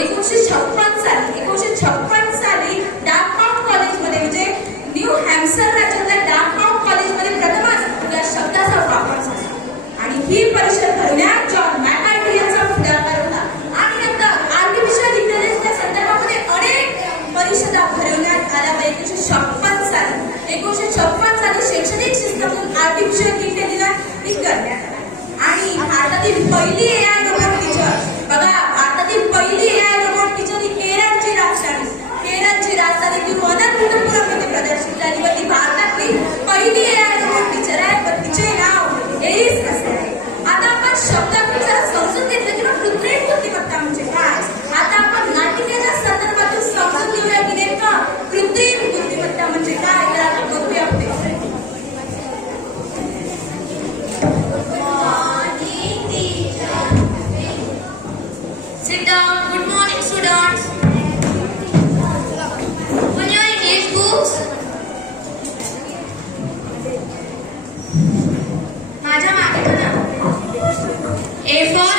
1956 साली डार्टमाउथ कॉलेजमध्ये म्हणजे न्यू हॅम्पशायर राज्यातल्या डार्टमाउथ कॉलेजमध्ये प्रथमच या शब्दाचा वापर झाला आणि ही परिषद भरवण्यात जॉन मॅकार्टी यांचा पुढाकार होता आणि नंतर आर्टिफिशियल इंटेलिजन्सच्या संदर्भामध्ये अनेक परिषदा भरवण्यात आल्या. 1956 साली शैक्षणिक शिस्तमधून आर्टिफिशियल इंटेलिजन्स करण्यात आला आणि भारतातील पहिली एआय रोबोट टीचर बघा, भारतातील पहिली एआय रोबोट टीचर ही केरळची राजधानी तिरुवनंतपुरम मध्ये प्रदर्शित झाली व ती भारतातली पहिली एआय रोबोट टीचर आहे व तिचे नाव एरिस असे आहे. आता आपण शब्दातून जरा समजून घेतलं की कृत्रिम बुद्धिमत्ता म्हणजे काय. आता आपण नाटिकेच्या संदर्भातून समजून घेऊया की नेमकं कृत्रिम बुद्धिमत्ता म्हणजे काय. तर आता बघूया पुढे. Sit down. Good morning, students. On your English books. माझ्या मागे बघा. A for